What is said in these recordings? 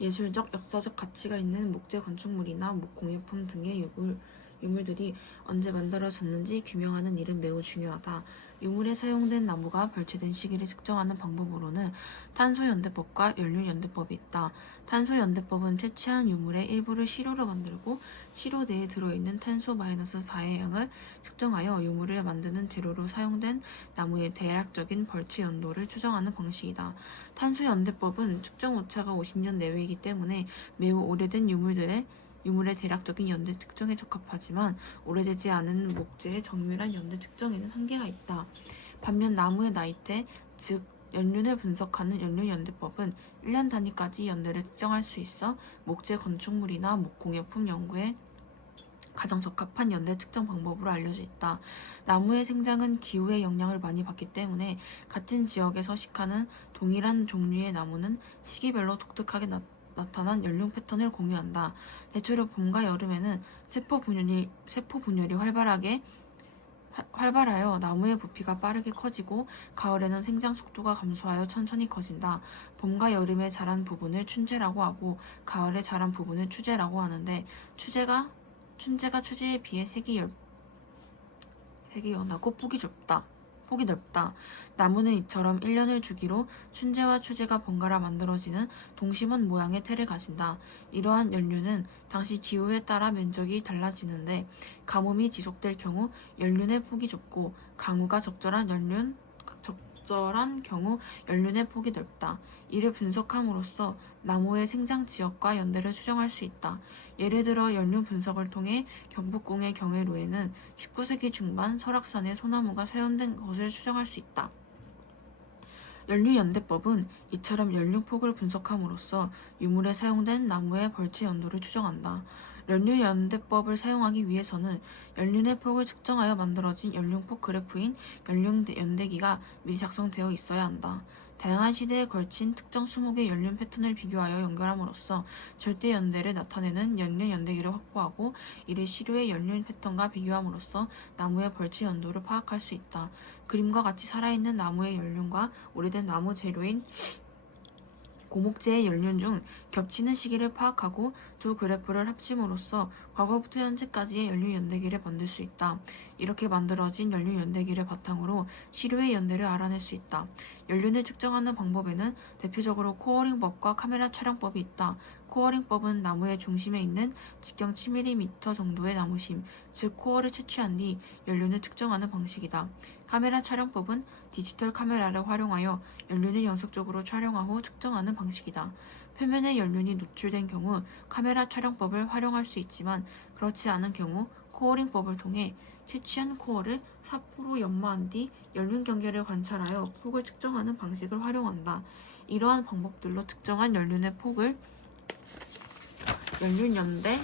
예술적, 역사적 가치가 있는 목재 건축물이나 목공예품 등의 유물들이 언제 만들어졌는지 규명하는 일은 매우 중요하다. 유물에 사용된 나무가 벌채된 시기를 측정하는 방법으로는 탄소연대법과 연륜연대법이 있다. 탄소연대법은 채취한 유물의 일부를 시료로 만들고 시료 내에 들어있는 탄소-4의 양을 측정하여 유물을 만드는 재료로 사용된 나무의 대략적인 벌채 연도를 추정하는 방식이다. 탄소연대법은 측정 오차가 50년 내외이기 때문에 매우 오래된 유물의 대략적인 연대 측정에 적합하지만 오래되지 않은 목재의 정밀한 연대 측정에는 한계가 있다. 반면 나무의 나이테, 즉 연륜을 분석하는 연륜연대법은 1년 단위까지 연대를 측정할 수 있어 목재 건축물이나 목공예품 연구에 가장 적합한 연대 측정 방법으로 알려져 있다. 나무의 생장은 기후의 영향을 많이 받기 때문에 같은 지역에 서식하는 동일한 종류의 나무는 시기별로 독특하게 나타난 연륜 패턴을 공유한다. 대체로 봄과 여름에는 세포 분열이 활발하여 나무의 부피가 빠르게 커지고 가을에는 생장 속도가 감소하여 천천히 커진다. 봄과 여름에 자란 부분을 춘재라고 하고 가을에 자란 부분을 추재라고 하는데 춘재가 추재에 비해 색이 연하고 폭이 넓다. 나무는 이처럼 1년을 주기로 춘재와 추재가 번갈아 만들어지는 동심원 모양의 태를 가진다. 이러한 연륜은 당시 기후에 따라 면적이 달라지는데 가뭄이 지속될 경우 연륜의 폭이 좁고 강우가 적절한 경우 연륜의 폭이 넓다. 이를 분석함으로써 나무의 생장 지역과 연대를 추정할 수 있다. 예를 들어 연륜 분석을 통해 경복궁의 경회로에는 19세기 중반 설악산에 소나무가 사용된 것을 추정할 수 있다. 연륜연대법은 이처럼 연륜폭을 분석함으로써 유물에 사용된 나무의 벌채 연도를 추정한다. 연륜연대법을 사용하기 위해서는 연륜의 폭을 측정하여 만들어진 연륜폭 그래프인 연륜연대기가 미리 작성되어 있어야 한다. 다양한 시대에 걸친 특정 수목의 연륜 패턴을 비교하여 연결함으로써 절대 연대를 나타내는 연륜연대기를 확보하고 이를 시료의 연륜 패턴과 비교함으로써 나무의 벌채 연도를 파악할 수 있다. 그림과 같이 살아있는 나무의 연륜과 오래된 나무 재료인 고목재의 연륜 중 겹치는 시기를 파악하고 두 그래프를 합침으로써 과거부터 현재까지의 연륜 연대기를 만들 수 있다. 이렇게 만들어진 연륜 연대기를 바탕으로 시료의 연대를 알아낼 수 있다. 연륜을 측정하는 방법에는 대표적으로 코어링법과 카메라 촬영법이 있다. 코어링법은 나무의 중심에 있는 직경 7mm 정도의 나무심, 즉 코어를 채취한 뒤 연륜을 측정하는 방식이다. 카메라 촬영법은 디지털 카메라를 활용하여 연륜을 연속적으로 촬영하고 측정하는 방식이다. 표면에 연륜이 노출된 경우 카메라 촬영법을 활용할 수 있지만 그렇지 않은 경우 코어링법을 통해 채취한 코어를 사포로 연마한 뒤 연륜 경계를 관찰하여 폭을 측정하는 방식을 활용한다. 이러한 방법들로 측정한 연륜의 폭을 연륜연대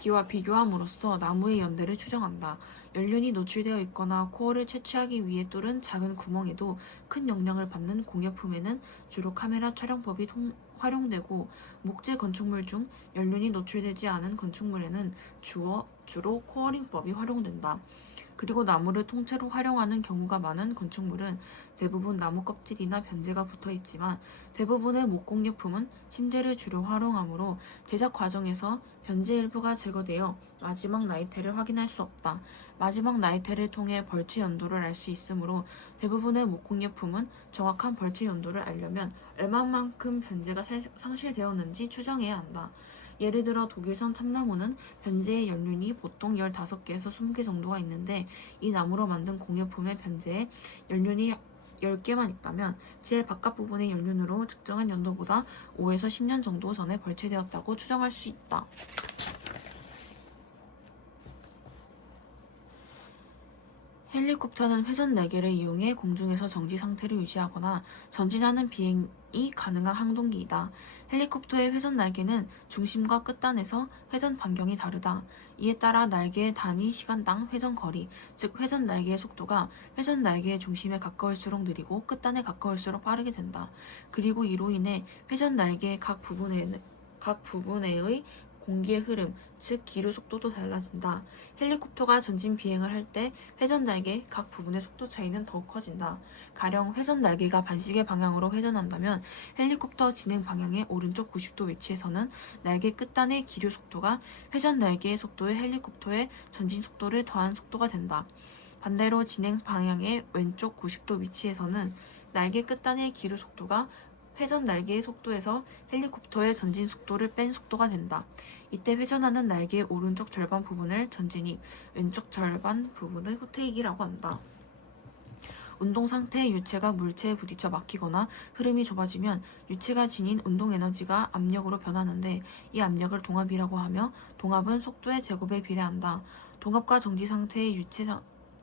기와 비교함으로써 나무의 연대를 추정한다. 연륜이 노출되어 있거나 코어를 채취하기 위해 뚫은 작은 구멍에도 큰 영향을 받는 공예품에는 주로 카메라 촬영법이 활용되고 목재 건축물 중 연륜이 노출되지 않은 건축물에는 주로 코어링법이 활용된다. 그리고 나무를 통째로 활용하는 경우가 많은 건축물은 대부분 나무 껍질이나 변재가 붙어 있지만 대부분의 목공예품은 심재를 주로 활용하므로 제작 과정에서 변재 일부가 제거되어 마지막 나이테를 확인할 수 없다. 마지막 나이테를 통해 벌채 연도를 알 수 있으므로 대부분의 목공예품은 정확한 벌채 연도를 알려면 얼마만큼 변재가 상실되었는지 추정해야 한다. 예를 들어 독일산 참나무는 변재의 연륜이 보통 15개에서 20개 정도가 있는데 이 나무로 만든 공예품의 변재에 연륜이 10개만 있다면 제일 바깥 부분의 연륜으로 측정한 연도보다 5에서 10년 정도 전에 벌채되었다고 추정할 수 있다. 헬리콥터는 회전 날개를 이용해 공중에서 정지 상태를 유지하거나 전진하는 비행이 가능한 항공기이다. 헬리콥터의 회전 날개는 중심과 끝단에서 회전 반경이 다르다. 이에 따라 날개의 단위 시간당 회전 거리, 즉 회전 날개의 속도가 회전 날개의 중심에 가까울수록 느리고 끝단에 가까울수록 빠르게 된다. 그리고 이로 인해 회전 날개의 각 부분에의 공기의 흐름, 즉 기류 속도도 달라진다. 헬리콥터가 전진 비행을 할 때 회전 날개 각 부분의 속도 차이는 더욱 커진다. 가령 회전 날개가 반시계 방향으로 회전한다면 헬리콥터 진행 방향의 오른쪽 90도 위치에서는 날개 끝단의 기류 속도가 회전 날개의 속도에 헬리콥터의 전진 속도를 더한 속도가 된다. 반대로 진행 방향의 왼쪽 90도 위치에서는 날개 끝단의 기류 속도가 회전 날개의 속도에서 헬리콥터의 전진 속도를 뺀 속도가 된다. 이때 회전하는 날개의 오른쪽 절반 부분을 전진익, 왼쪽 절반 부분을 후퇴익이라고 한다. 운동 상태의 유체가 물체에 부딪혀 막히거나 흐름이 좁아지면 유체가 지닌 운동 에너지가 압력으로 변하는데 이 압력을 동압이라고 하며 동압은 속도의 제곱에 비례한다. 동압과 정지 상태의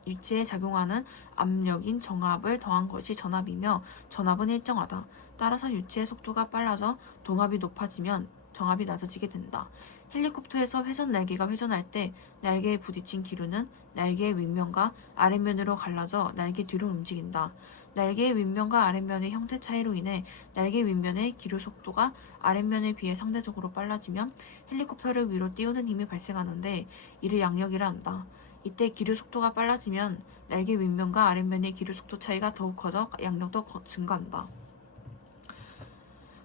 유체에 작용하는 압력인 정압을 더한 것이 전압이며 전압은 일정하다. 따라서 유체의 속도가 빨라져 동압이 높아지면 정압이 낮아지게 된다. 헬리콥터에서 회전 날개가 회전할 때 날개에 부딪힌 기류는 날개의 윗면과 아랫면으로 갈라져 날개 뒤로 움직인다. 날개의 윗면과 아랫면의 형태 차이로 인해 날개 윗면의 기류 속도가 아랫면에 비해 상대적으로 빨라지면 헬리콥터를 위로 띄우는 힘이 발생하는데 이를 양력이라 한다. 이때 기류 속도가 빨라지면 날개 윗면과 아랫면의 기류 속도 차이가 더욱 커져 양력도 증가한다.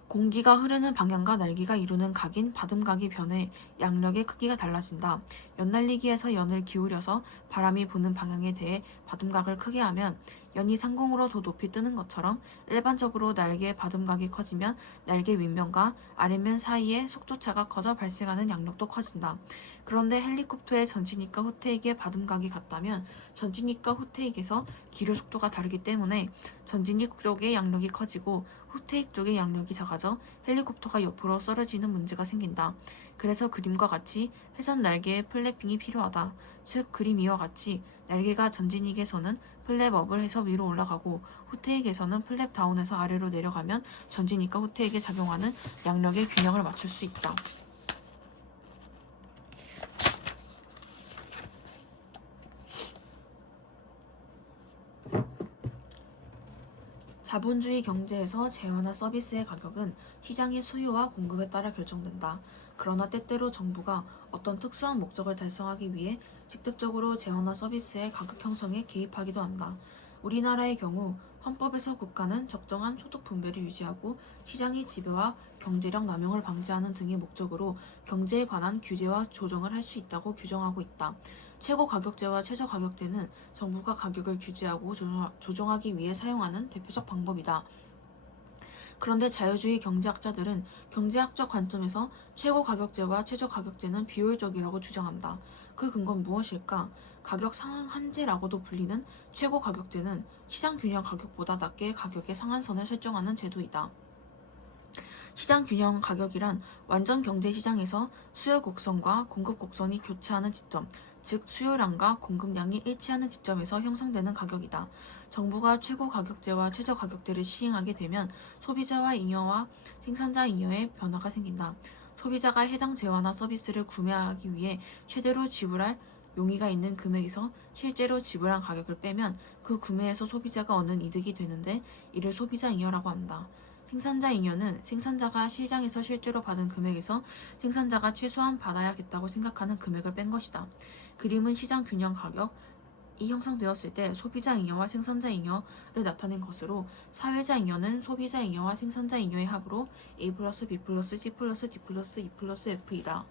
공기가 흐르는 방향과 날개가 이루는 각인 받음각이 변해 양력의 크기가 달라진다. 연날리기에서 연을 기울여서 바람이 부는 방향에 대해 받음각을 크게 하면 연이 상공으로 더 높이 뜨는 것처럼 일반적으로 날개의 받음각이 커지면 날개 윗면과 아랫면 사이의 속도차가 커져 발생하는 양력도 커진다. 그런데 헬리콥터의 전진익과 후퇴익의 받음각이 같다면 전진익과 후퇴익에서 기류 속도가 다르기 때문에 전진익 쪽의 양력이 커지고 후퇴익 쪽의 양력이 작아져 헬리콥터가 옆으로 썰어지는 문제가 생긴다. 그래서 그림과 같이 회전 날개의 플래핑이 필요하다. 즉 그림 이와 같이 날개가 전진익에서는 플랩업을 해서 위로 올라가고 후퇴익에서는 플랩 다운해서 아래로 내려가면 전진익과 후퇴익에 작용하는 양력의 균형을 맞출 수 있다. 자본주의 경제에서 재화나 서비스의 가격은 시장의 수요와 공급에 따라 결정된다. 그러나 때때로 정부가 어떤 특수한 목적을 달성하기 위해 직접적으로 재화나 서비스의 가격 형성에 개입하기도 한다. 우리나라의 경우 헌법에서 국가는 적정한 소득 분배를 유지하고 시장의 지배와 경제력 남용을 방지하는 등의 목적으로 경제에 관한 규제와 조정을 할 수 있다고 규정하고 있다. 최고가격제와 최저가격제는 정부가 가격을 규제하고 조정하기 위해 사용하는 대표적 방법이다. 그런데 자유주의 경제학자들은 경제학적 관점에서 최고가격제와 최저가격제는 비효율적이라고 주장한다. 그 근거는 무엇일까? 가격 상한제라고도 불리는 최고가격제는 시장균형 가격보다 낮게 가격의 상한선을 설정하는 제도이다. 시장균형 가격이란 완전 경제시장에서 수요 곡선과 공급 곡선이 교차하는 지점, 즉 수요량과 공급량이 일치하는 지점에서 형성되는 가격이다. 정부가 최고가격제와 최저가격제를 시행하게 되면 소비자와 잉여와 생산자 잉여의 변화가 생긴다. 소비자가 해당 재화나 서비스를 구매하기 위해 최대로 지불할 용의가 있는 금액에서 실제로 지불한 가격을 빼면 그 구매에서 소비자가 얻는 이득이 되는데 이를 소비자 잉여라고 한다. 생산자 잉여는 생산자가 시장에서 실제로 받은 금액에서 생산자가 최소한 받아야겠다고 생각하는 금액을 뺀 것이다. 그림은 시장 균형 가격이 형성되었을 때 소비자 잉여와 생산자 잉여를 나타낸 것으로 사회자 잉여는 소비자 잉여와 생산자 잉여의 합으로 A 플러스 B 플러스 C 플러스 D 플러스 E 플러스 F이다.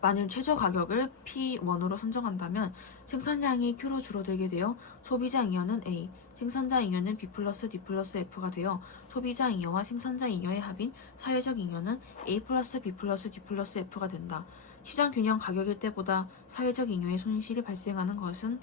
만일 최저 가격을 P1으로 선정한다면 생산량이 Q로 줄어들게 되어 소비자 잉여는 A, 생산자 잉여는 B 플러스 D 플러스 F가 되어 소비자 잉여와 생산자 잉여의 합인 사회적 잉여는 A 플러스 B 플러스 D 플러스 F가 된다. 시장 균형 가격일 때보다 사회적 잉여의 손실이 발생하는 것은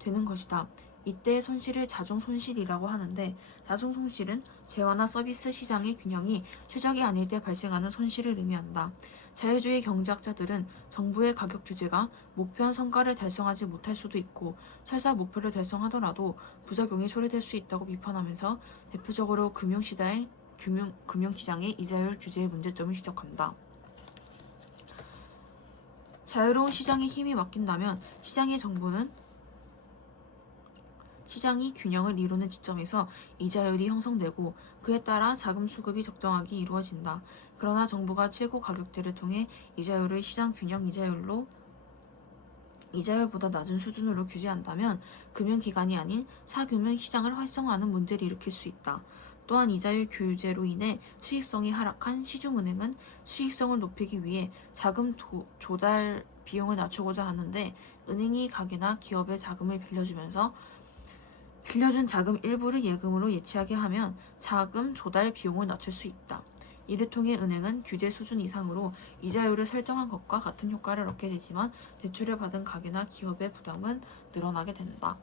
되는 것이다. 이때 손실을 자종 손실이라고 하는데 자종 손실은 재화나 서비스 시장의 균형이 최적이 아닐 때 발생하는 손실을 의미한다. 자유주의 경제학자들은 정부의 가격 규제가 목표한 성과를 달성하지 못할 수도 있고 설사 목표를 달성하더라도 부작용이 초래될 수 있다고 비판하면서 대표적으로 금융시장의 이자율 규제의 문제점을 지적한다. 자유로운 시장에 힘이 맡긴다면 시장의 정부는 시장이 균형을 이루는 지점에서 이자율이 형성되고 그에 따라 자금 수급이 적정하게 이루어진다. 그러나 정부가 최고 가격제를 통해 이자율을 시장 균형 이자율보다 낮은 수준으로 규제한다면 금융기관이 아닌 사금융 시장을 활성화하는 문제를 일으킬 수 있다. 또한 이자율 규제로 인해 수익성이 하락한 시중은행은 수익성을 높이기 위해 자금 조달 비용을 낮추고자 하는데 은행이 가게나 기업에 자금을 빌려준 자금 일부를 예금으로 예치하게 하면 자금 조달 비용을 낮출 수 있다. 이를 통해 은행은 규제 수준 이상으로 이자율을 설정한 것과 같은 효과를 얻게 되지만 대출을 받은 가게나 기업의 부담은 늘어나게 된다.